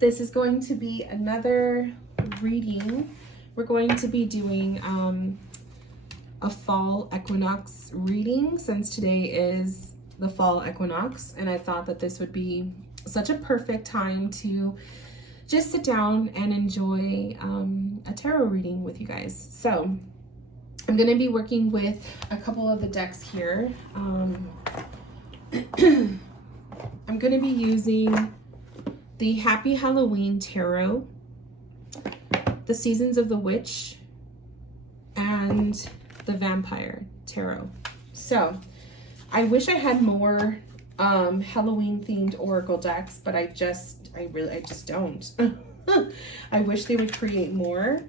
This is going to be another reading. We're going to be doing a fall equinox reading since today is the fall equinox, and I thought that this would be such a perfect time to just sit down and enjoy a tarot reading with you guys. So I'm going to be working with a couple of the decks here. I'm going to be using the Happy Halloween Tarot, the Seasons of the Witch, and the Vampire Tarot. So I wish I had more Halloween themed oracle decks, but I just don't. I wish they would create more.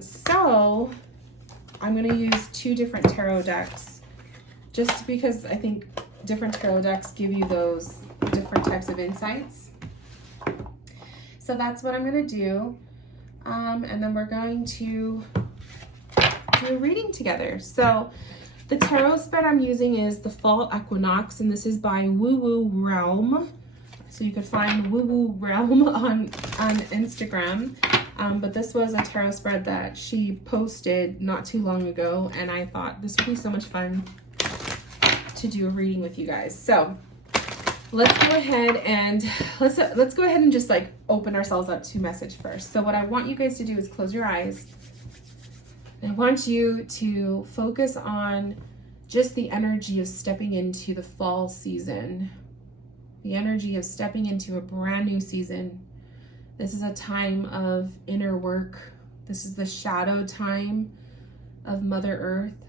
So I'm going to use two different tarot decks just because I think different tarot decks give you those different types of insights. So that's what I'm going to do. And then we're going to do a reading together. So the tarot spread I'm using is the Fall Equinox, and this is by Woo Woo Realm. So you could find Woo Woo Realm on Instagram. But this was a tarot spread that she posted not too long ago, and I thought this would be so much fun to do a reading with you guys. So let's go ahead and let's go ahead and just like open ourselves up to message first. So what I want you guys to do is close your eyes. I want you to focus on just the energy of stepping into the fall season, the energy of stepping into a brand new season. This is a time of inner work. This is the shadow time of Mother Earth.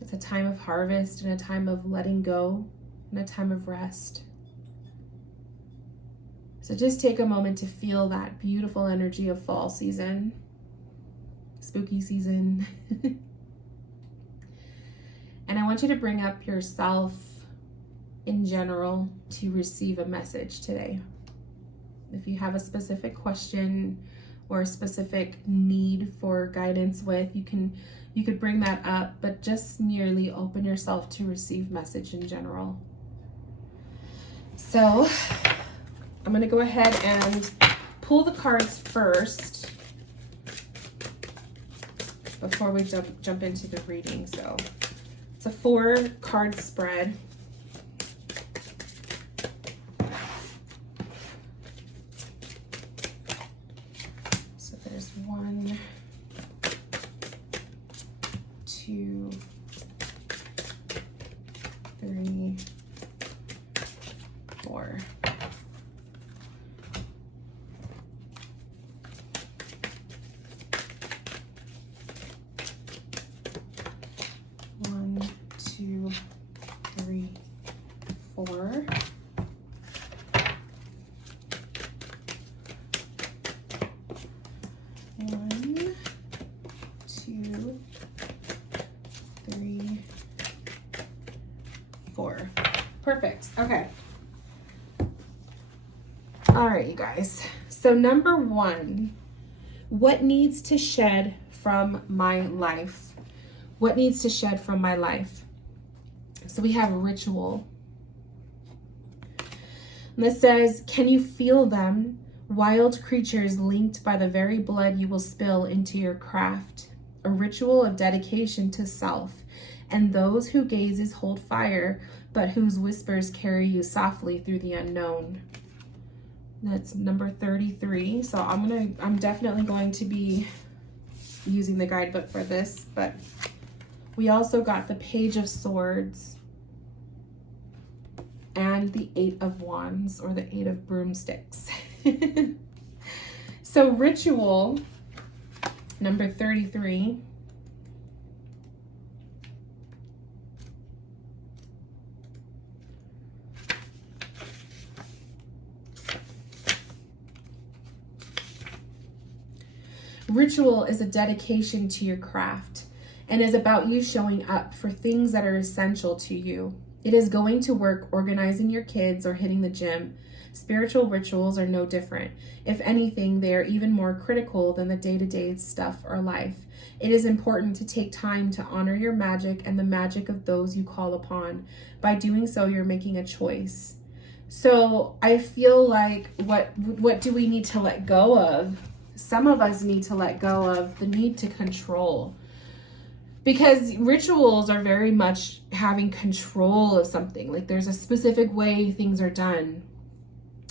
It's a time of harvest and a time of letting go and a time of rest. So just take a moment to feel that beautiful energy of fall season, spooky season. And I want you to bring up yourself in general to receive a message today. If you have a specific question or a specific need for guidance with, you could bring that up, but just merely open yourself to receive message in general. So I'm going to go ahead and pull the cards first before we jump into the reading. So it's a 4-card spread. So there's 1, 2, 3, 4. Perfect. Okay. All right, you guys. So number 1, what needs to shed from my life? What needs to shed from my life? So we have ritual. And this says, can you feel them? Wild creatures linked by the very blood you will spill into your craft. A ritual of dedication to self. And those who gazes hold fire, but whose whispers carry you softly through the unknown. That's number 33. So I'm definitely going to be using the guidebook for this, but we also got the Page of Swords and the 8 of Wands, or the 8 of Broomsticks. So ritual, number 33. Ritual is a dedication to your craft and is about you showing up for things that are essential to you. It is going to work, organizing your kids, or hitting the gym. Spiritual rituals are no different. If anything, they are even more critical than the day-to-day stuff or life. It is important to take time to honor your magic and the magic of those you call upon. By doing so, you're making a choice. So I feel like what do we need to let go of? Some of us need to let go of the need to control. Because rituals are very much having control of something. Like there's a specific way things are done.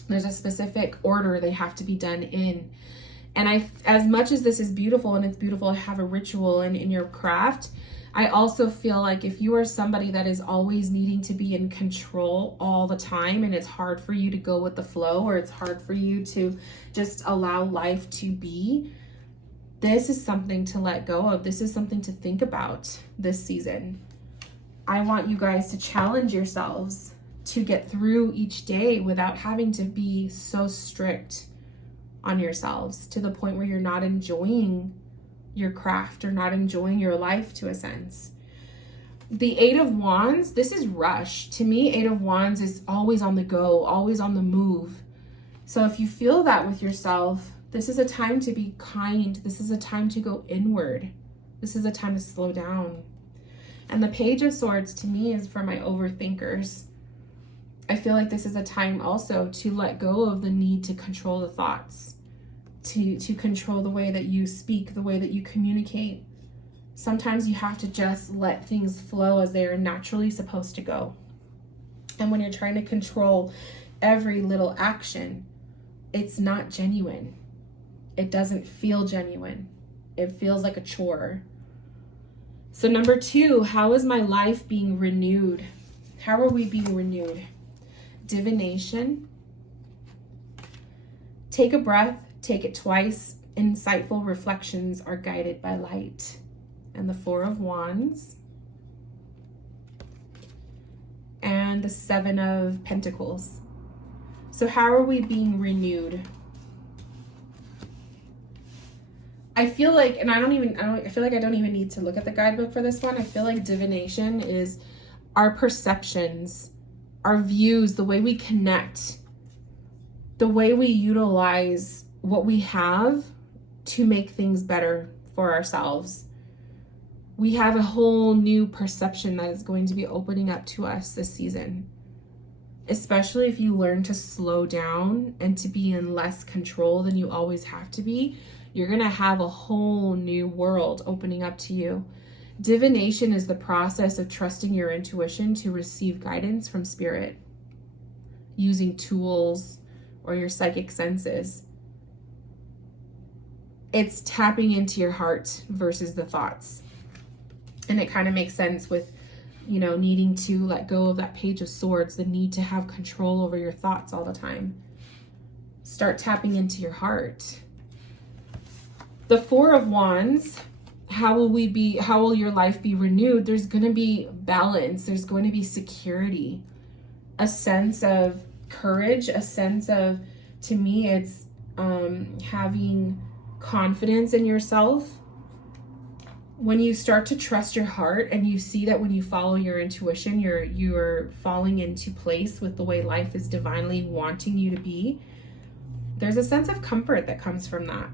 There's a specific order they have to be done in. And as much as this is beautiful, and it's beautiful to have a ritual in your craft, I also feel like if you are somebody that is always needing to be in control all the time, and it's hard for you to go with the flow, or it's hard for you to just allow life to be, this is something to let go of. This is something to think about this season. I want you guys to challenge yourselves to get through each day without having to be so strict on yourselves to the point where you're not enjoying your craft or not enjoying your life to a sense. The Eight of Wands, this is rush. To me, Eight of Wands is always on the go, always on the move. So if you feel that with yourself, this is a time to be kind. This is a time to go inward. This is a time to slow down. And the Page of Swords to me is for my overthinkers. I feel like this is a time also to let go of the need to control the thoughts, to control the way that you speak, the way that you communicate. Sometimes you have to just let things flow as they are naturally supposed to go. And when you're trying to control every little action, it's not genuine. It doesn't feel genuine. It feels like a chore. So number 2, how is my life being renewed? How are we being renewed? Divination. Take a breath, take it twice. Insightful reflections are guided by light. And the Four of Wands. And the Seven of Pentacles. So how are we being renewed? I feel like, and I feel like I don't even need to look at the guidebook for this one. I feel like divination is our perceptions, our views, the way we connect, the way we utilize what we have to make things better for ourselves. We have a whole new perception that is going to be opening up to us this season. Especially if you learn to slow down and to be in less control than you always have to be, you're going to have a whole new world opening up to you. Divination is the process of trusting your intuition to receive guidance from spirit, using tools or your psychic senses. It's tapping into your heart versus the thoughts. And it kind of makes sense with, you know, needing to let go of that Page of Swords, the need to have control over your thoughts all the time. Start tapping into your heart. The Four of Wands, how will your life be renewed? There's going to be balance. There's going to be security, a sense of courage, a sense of, to me, it's having confidence in yourself. When you start to trust your heart and you see that when you follow your intuition, you're falling into place with the way life is divinely wanting you to be, there's a sense of comfort that comes from that.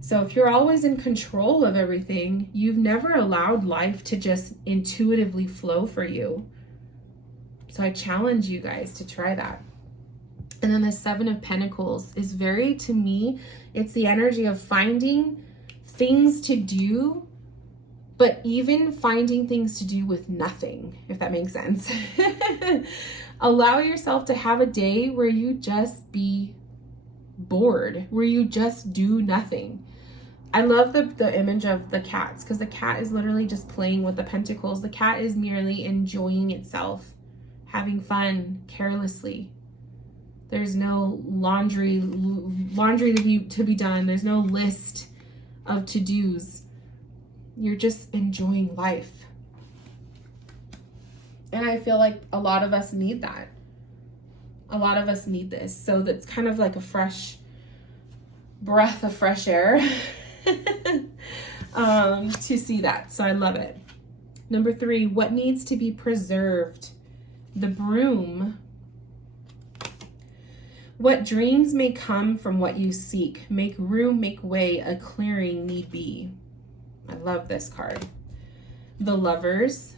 So if you're always in control of everything, you've never allowed life to just intuitively flow for you. So I challenge you guys to try that. And then the Seven of Pentacles is very, to me, it's the energy of finding things to do, but even finding things to do with nothing, if that makes sense. Allow yourself to have a day where you just be bored, where you just do nothing. I love the image of the cats, because the cat is literally just playing with the pentacles. The cat is merely enjoying itself, having fun carelessly. There's no laundry to be done. There's no list of to-dos. You're just enjoying life. And I feel like a lot of us need that. A lot of us need this. So that's kind of like a fresh breath of fresh air to see that. So I love it. Number 3, what needs to be preserved? The Broom. What dreams may come from what you seek. Make room, make way, a clearing need be. I love this card. The Lovers.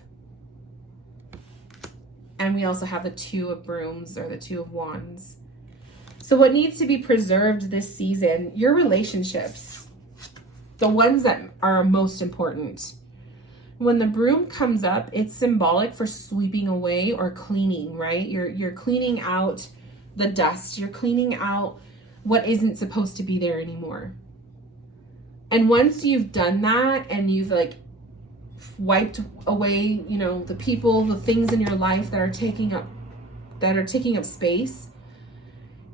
And we also have the Two of Brooms, or the Two of Wands. So what needs to be preserved this season? Your relationships, the ones that are most important. When the broom comes up, it's symbolic for sweeping away or cleaning, right? You're cleaning out the dust. You're cleaning out what isn't supposed to be there anymore. And once you've done that and you've like wiped away, you know, the people, the things in your life that are taking up space,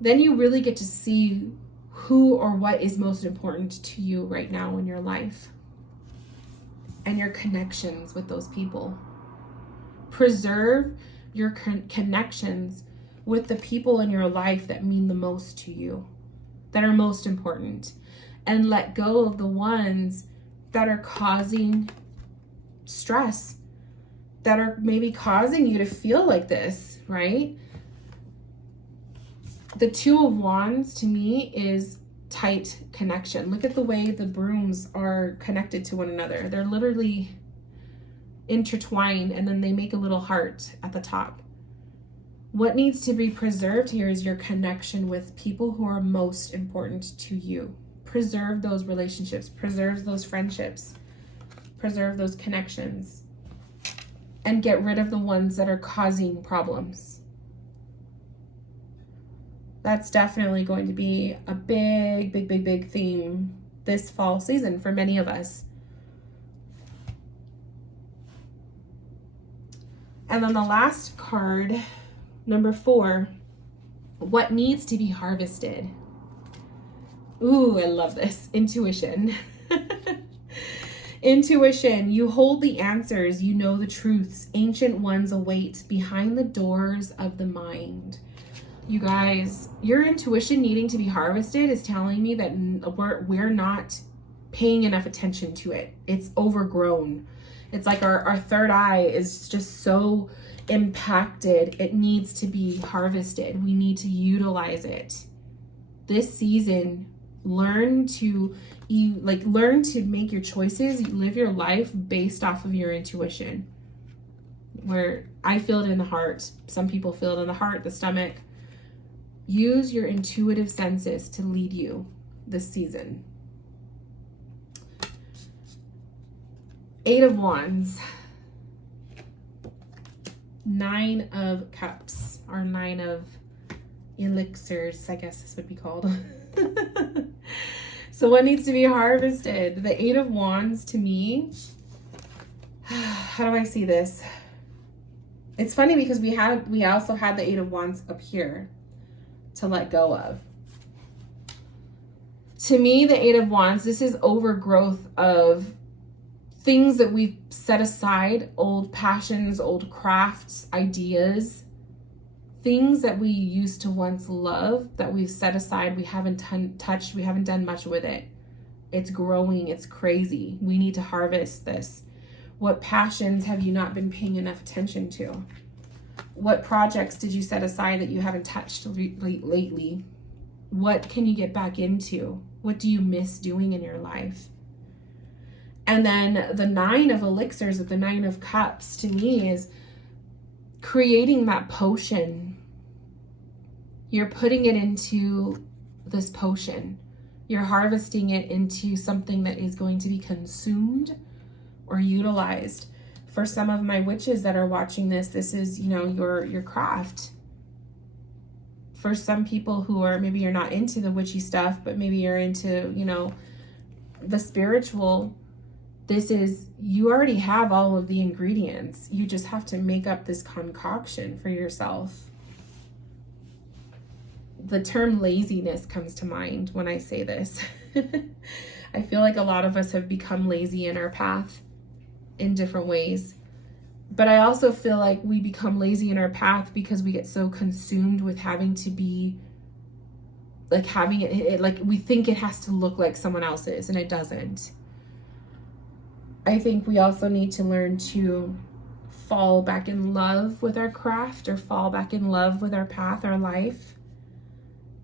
then you really get to see who or what is most important to you right now in your life and your connections with those people. Preserve your connections with the people in your life that mean the most to you, that are most important, and let go of the ones that are causing stress, that are maybe causing you to feel like this, right? The Two of Wands to me is tight connection. Look at the way the brooms are connected to one another. They're literally intertwined, and then they make a little heart at the top. What needs to be preserved here is your connection with people who are most important to you. Preserve those relationships, preserve those friendships, preserve those connections, and get rid of the ones that are causing problems. That's definitely going to be a big theme this fall season for many of us. And then the last card, number 4, what needs to be harvested? Ooh, I love this. Intuition. Intuition. You hold the answers. You know the truths. Ancient ones await behind the doors of the mind. You guys, your intuition needing to be harvested is telling me that we're not paying enough attention to it. It's overgrown. It's like our third eye is just so impacted. It needs to be harvested. We need to utilize it. This season, learn to make your choices. You live your life based off of your intuition. Where I feel it in the heart. Some people feel it in the heart, the stomach. Use your intuitive senses to lead you this season. 8 of Wands. 9 of Cups, or 9 of Elixirs, I guess this would be called. So what needs to be harvested? The 8 of Wands to me, how do I see this? It's funny because we also had the 8 of Wands up here to let go of. To me, the 8 of Wands, this is overgrowth of things that we've set aside, old passions, old crafts, ideas, things that we used to once love that we've set aside, we haven't touched, we haven't done much with it. It's growing, it's crazy. We need to harvest this. What passions have you not been paying enough attention to? What projects did you set aside that you haven't touched lately? What can you get back into? What do you miss doing in your life? And then the 9 of Elixirs, with the 9 of Cups, to me is creating that potion. You're putting it into this potion. You're harvesting it into something that is going to be consumed or utilized. For some of my witches that are watching this, this is, your craft. For some people who are, maybe you're not into the witchy stuff, but maybe you're into, the spiritual, this is, you already have all of the ingredients. You just have to make up this concoction for yourself. The term laziness comes to mind when I say this. I feel like a lot of us have become lazy in our path in different ways. But I also feel like we become lazy in our path because we get so consumed with having to be, like having it like we think it has to look like someone else's, and it doesn't. I think we also need to learn to fall back in love with our craft, or fall back in love with our path, our life,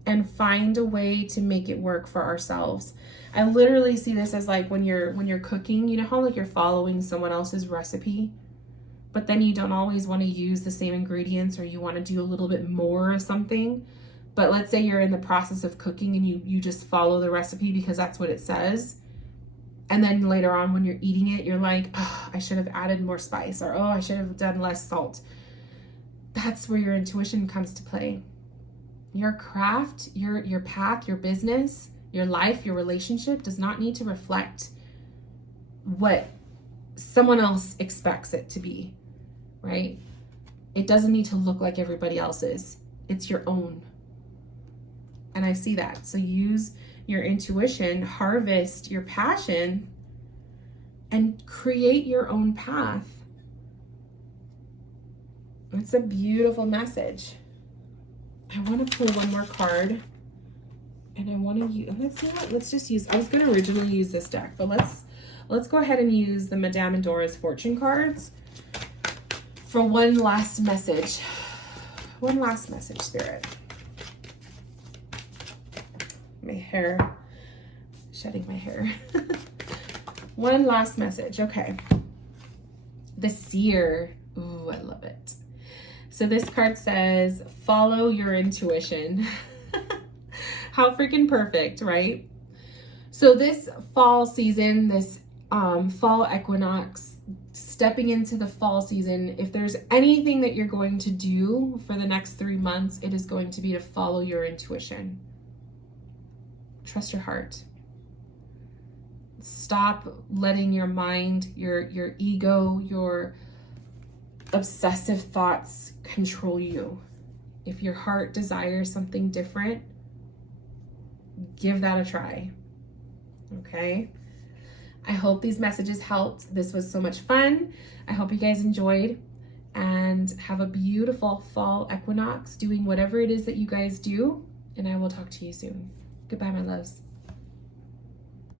and find a way to make it work for ourselves. I literally see this as like when you're cooking, you know how like you're following someone else's recipe, but then you don't always want to use the same ingredients, or you want to do a little bit more of something. But let's say you're in the process of cooking and you just follow the recipe because that's what it says. And then later on when you're eating it, you're like, oh, I should have added more spice, or oh, I should have done less salt. That's where your intuition comes to play. Your craft, your path, your business, your life, your relationship does not need to reflect what someone else expects it to be, right? It doesn't need to look like everybody else's. It's your own. And I see that. So use your intuition, harvest your passion, and create your own path. It's a beautiful message. I want to pull one more card. And I want to use, let's just use, I was going to originally use this deck, but let's go ahead and use the Madame Endora's fortune cards for one last message. One last message, Spirit. My hair, shedding my hair. One last message. Okay. The Seer. Ooh, I love it. So this card says, follow your intuition. How freaking perfect, right? So this fall season, this fall equinox, stepping into the fall season, if there's anything that you're going to do for the next 3 months, it is going to be to follow your intuition. Trust your heart. Stop letting your mind, your ego, your obsessive thoughts control you. If your heart desires something different, give that a try. Okay? I hope these messages helped. This was so much fun. I hope you guys enjoyed, and have a beautiful fall equinox doing whatever it is that you guys do, and I will talk to you soon. Goodbye, my loves.